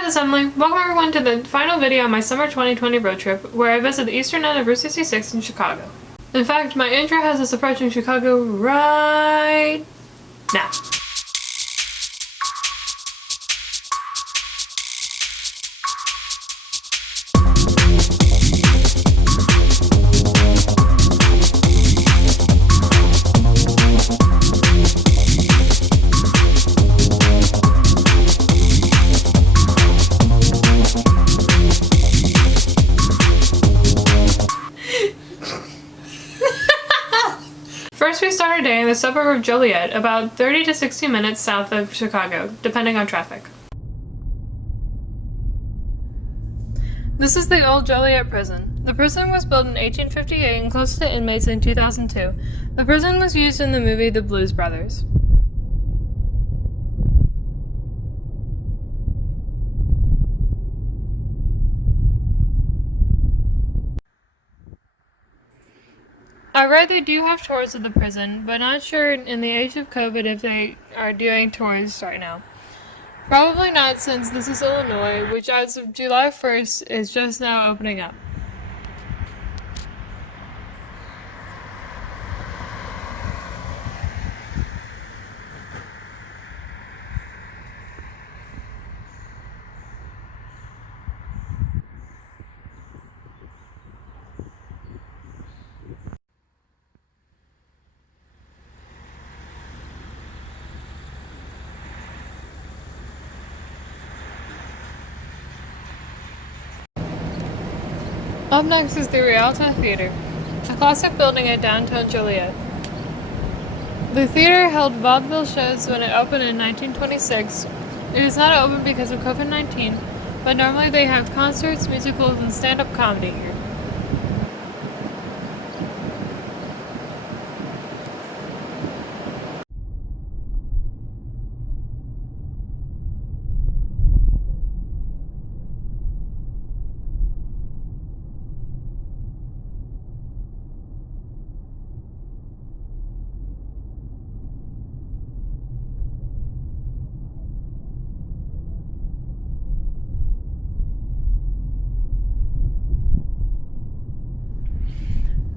guys, it's Emily. Welcome everyone to the final video on my summer 2020 road trip, where I visit the eastern end of Route 66 in Chicago. In fact, my intro has us approaching Chicago right now. First, we start our day in the suburb of Joliet, about 30 to 60 minutes south of Chicago, depending on traffic. This is the old Joliet prison. The prison was built in 1858 and closed to inmates in 2002. The prison was used in the movie The Blues Brothers. I read they do have tours of the prison, but not sure in the age of COVID if they are doing tours right now. Probably not, since this is Illinois, which as of July 1st is just now opening up. Up next is the Rialto Theater, a classic building at downtown Joliet. The theater held vaudeville shows when it opened in 1926. It is not open because of COVID-19, but normally they have concerts, musicals, and stand-up comedy here.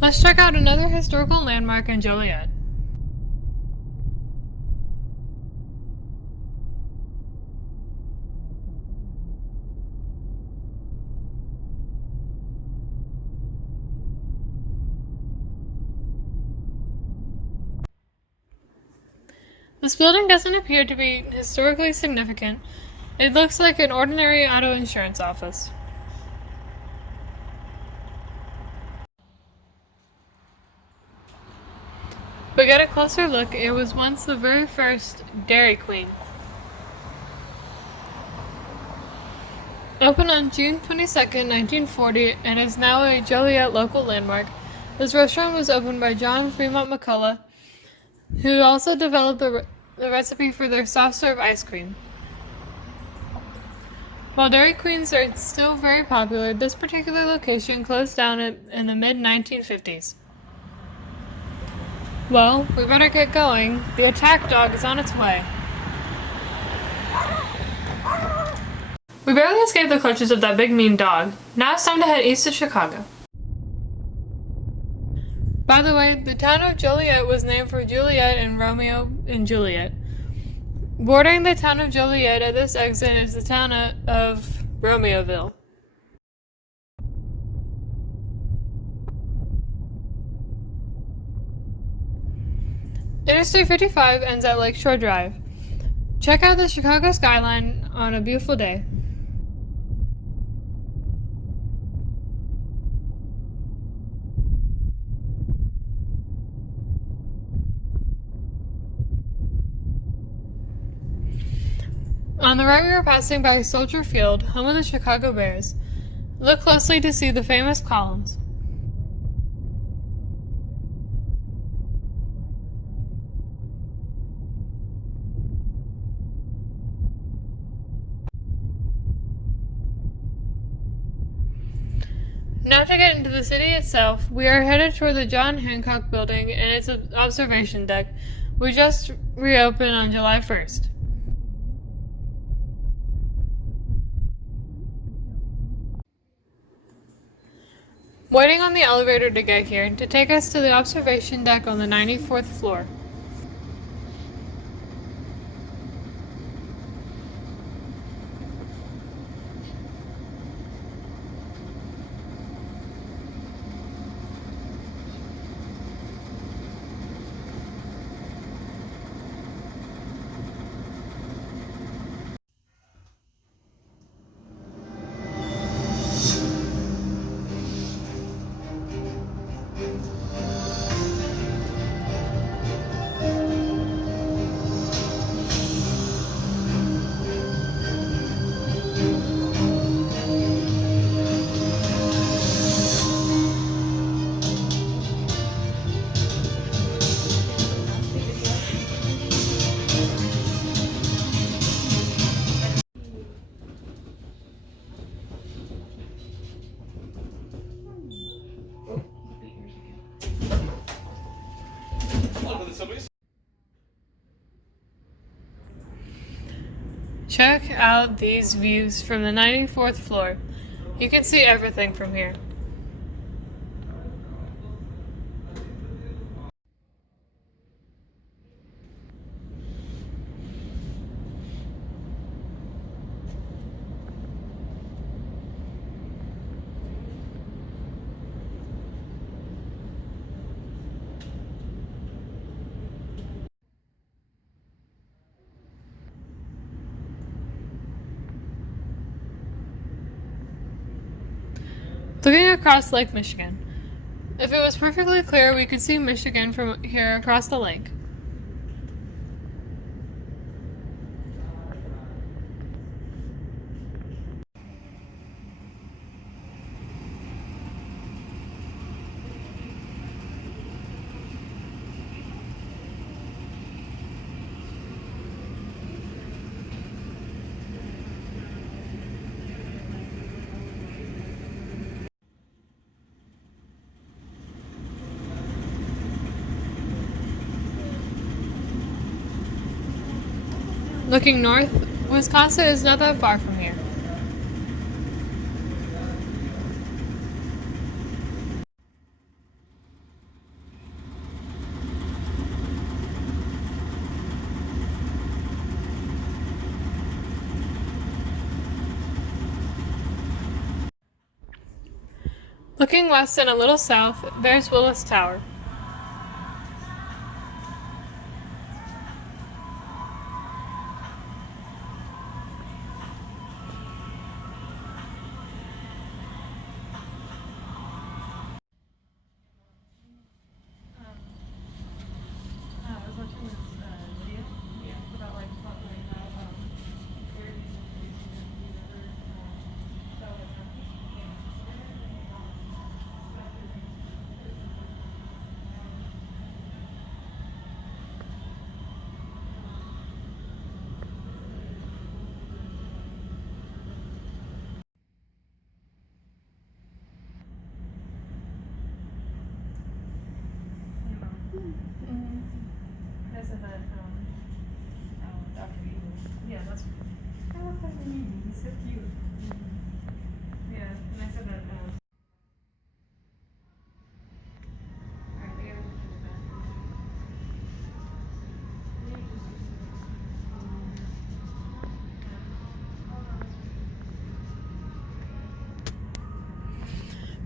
Let's check out another historical landmark in Joliet. This building doesn't appear to be historically significant. It looks like an ordinary auto insurance office. But get a closer look, it was once the very first Dairy Queen. Opened on June 22nd, 1940, and is now a Joliet local landmark. This restaurant was opened by John Fremont McCullough, who also developed the recipe for their soft-serve ice cream. While Dairy Queens are still very popular, this particular location closed down in the mid-1950s. Well, we better get going. The attack dog is on its way. We barely escaped the clutches of that big mean dog. Now it's time to head east to Chicago. By the way, the town of Joliet was named for Juliet and Romeo and Juliet. Bordering the town of Joliet at this exit is the town of Romeoville. Interstate 55 ends at Lakeshore Drive. Check out the Chicago skyline on a beautiful day. On the right, we are passing by Soldier Field, home of the Chicago Bears. Look closely to see the famous columns. Now to get into the city itself, we are headed toward the John Hancock building and its observation deck, which just reopened on July 1st. waiting on the elevator to get here to take us to the observation deck on the 94th floor. Check out these views from the 94th floor. You can see everything from here. Looking across Lake Michigan. If it was perfectly clear, we could see Michigan from here across the lake. Looking north, Wisconsin is not that far from here. Looking west and a little south, there's Willis Tower.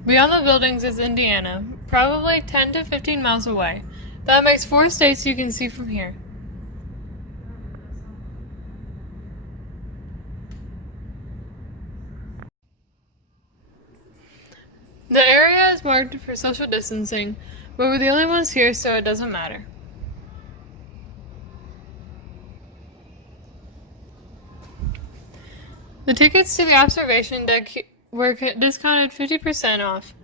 Beyond the buildings is Indiana, probably 10 to 15 miles away. That makes 4 states you can see from here. The area is marked for social distancing, but we're the only ones here, so it doesn't matter. The tickets to the observation deck were discounted 50% off,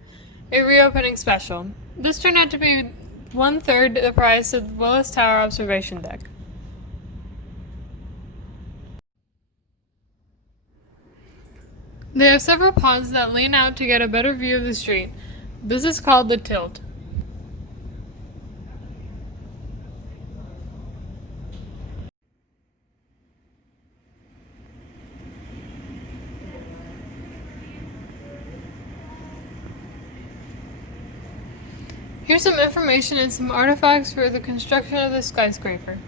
a reopening special. This turned out to be 1/3 the price of the Willis Tower observation deck. They have several ponds that lean out to get a better view of the street. This is called the tilt. Here's some information and some artifacts for the construction of the skyscraper.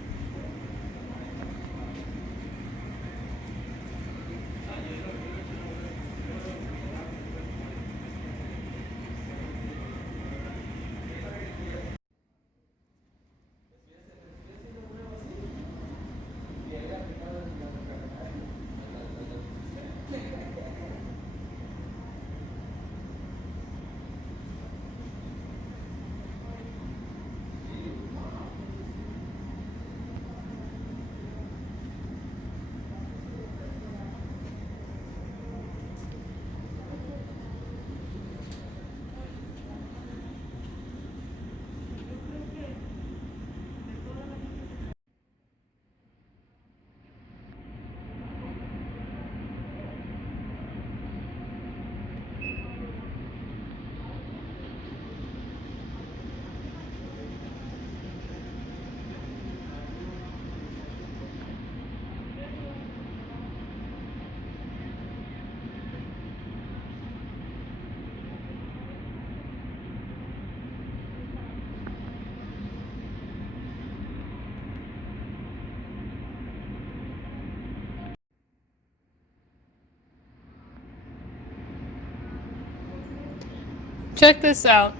Check this out.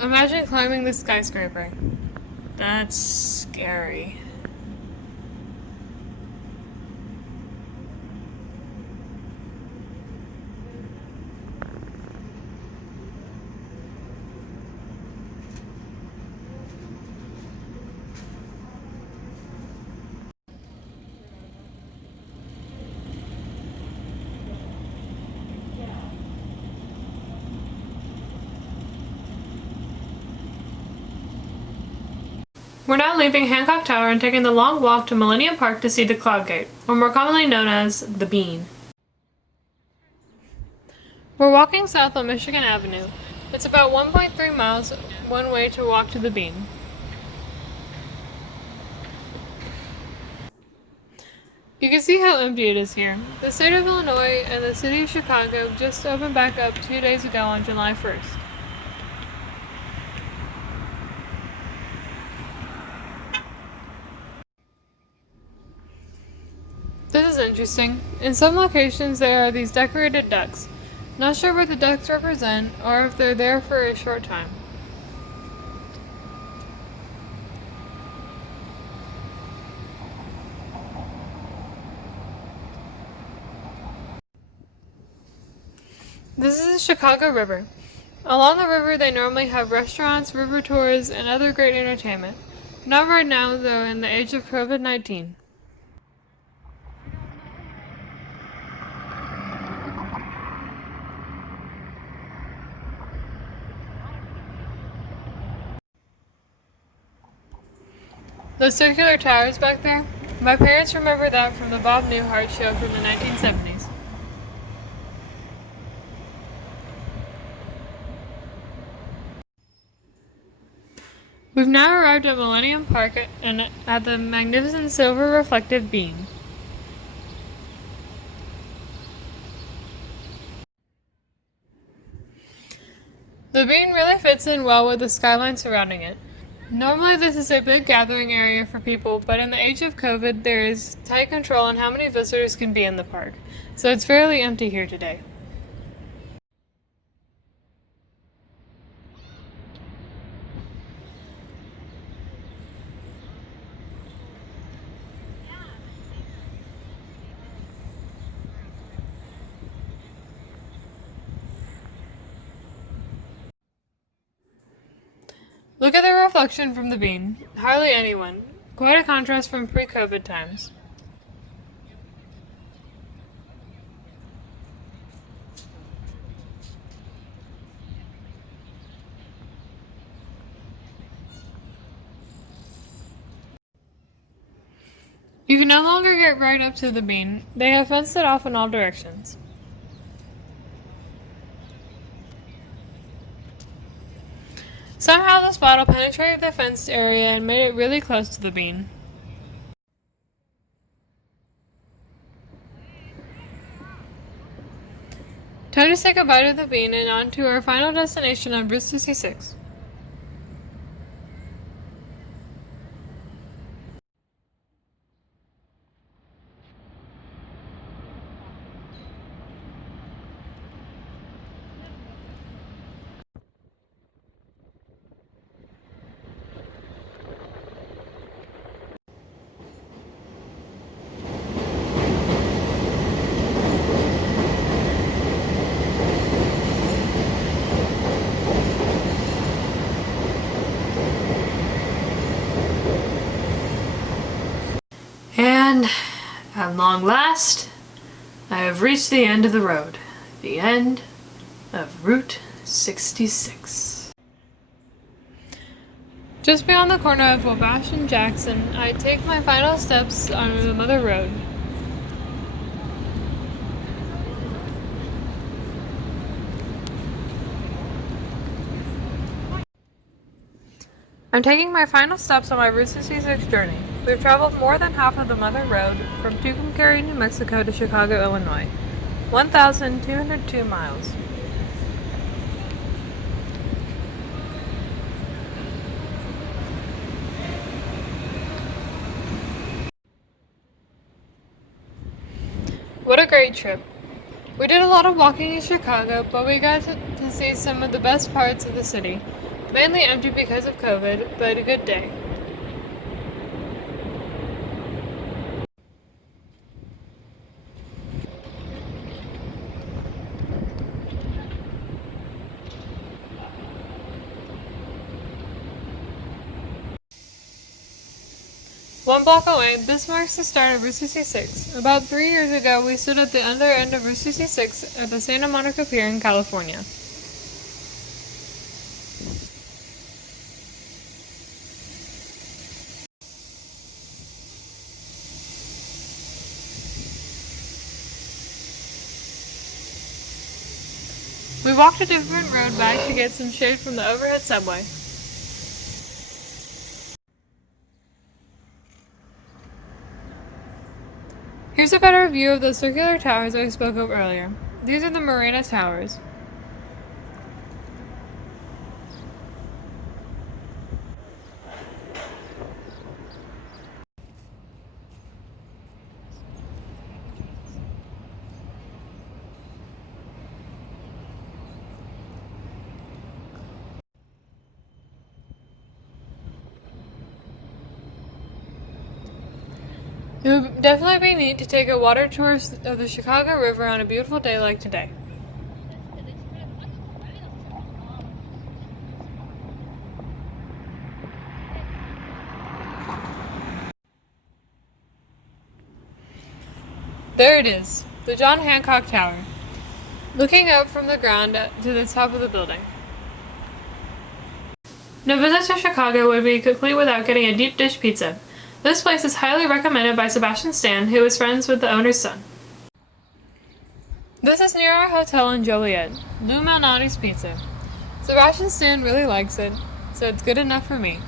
Imagine climbing the skyscraper. That's scary. We're now leaving Hancock Tower and taking the long walk to Millennium Park to see the Cloud Gate, or more commonly known as the Bean. We're walking south on Michigan Avenue. It's about 1.3 miles one way to walk to the Bean. You can see how empty it is here. The state of Illinois and the city of Chicago just opened back up 2 days ago on July 1st. This is interesting. In some locations there are these decorated ducks. Not sure what the ducks represent or if they're there for a short time. This is the Chicago River. Along the river they normally have restaurants, river tours, and other great entertainment. Not right now though in the age of COVID-19. Those circular towers back there? My parents remember that from the Bob Newhart show from the 1970s. We've now arrived at Millennium Park and at the magnificent silver reflective beam. The beam really fits in well with the skyline surrounding it. Normally this is a big gathering area for people, but in the age of COVID there is tight control on how many visitors can be in the park, so it's fairly empty here today. Look at the reflection from the beam. Hardly anyone. Quite a contrast from pre-COVID times. You can no longer get right up to the beam. They have fenced it off in all directions. Somehow the spottle penetrated the fenced area and made it really close to the bean. Time to say goodbye to the bean and on to our final destination on Route 66. At long last, I have reached the end of the road. The end of Route 66. Just beyond the corner of Wabash and Jackson, I take my final steps on the Mother Road. I'm taking my final steps on my Route 66 journey. We've traveled more than half of the Mother Road from Tucumcari, New Mexico to Chicago, Illinois. 1,202 miles. What a great trip. We did a lot of walking in Chicago, but we got to see some of the best parts of the city. Mainly empty because of COVID, but a good day. One block away, this marks the start of Route 66. About 3 years ago, we stood at the under end of Route 66 at the Santa Monica Pier in California. We walked a different road back to get some shade from the overhead subway. Here's a better view of the circular towers I spoke of earlier. These are the Marina Towers. It would definitely be neat to take a water tour of the Chicago River on a beautiful day like today. There it is, the John Hancock Tower, looking up from the ground to the top of the building. No visit to Chicago would be complete without getting a deep dish pizza. This place is highly recommended by Sebastian Stan, who is friends with the owner's son. This is near our hotel in Joliet, Lou Malnati's Pizza. Sebastian Stan really likes it, so it's good enough for me.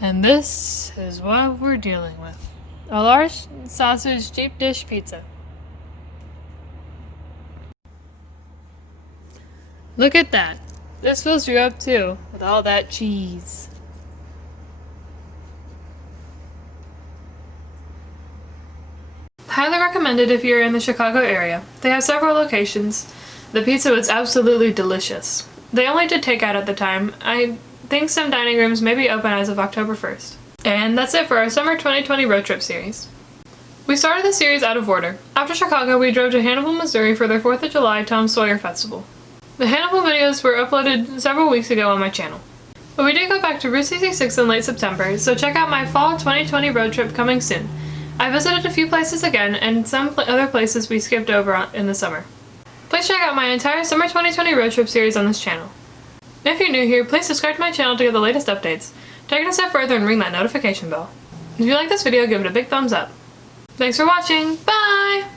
And this is what we're dealing with. A large sausage deep dish pizza. Look at that. This fills you up too, with all that cheese. Highly recommended if you're in the Chicago area. They have several locations. The pizza was absolutely delicious. They only did takeout at the time. I think some dining rooms may be open as of October 1st. And that's it for our Summer 2020 road trip series. We started the series out of order. After Chicago, we drove to Hannibal, Missouri for their 4th of July Tom Sawyer Festival. The Hannibal videos were uploaded several weeks ago on my channel. But we did go back to Route 66 in late September, so check out my Fall 2020 road trip coming soon. I visited a few places again, and some other places we skipped over in the summer. Please check out my entire Summer 2020 road trip series on this channel. If you're new here, please subscribe to my channel to get the latest updates. Take it a step further and ring that notification bell. If you like this video, give it a big thumbs up. Thanks for watching, bye!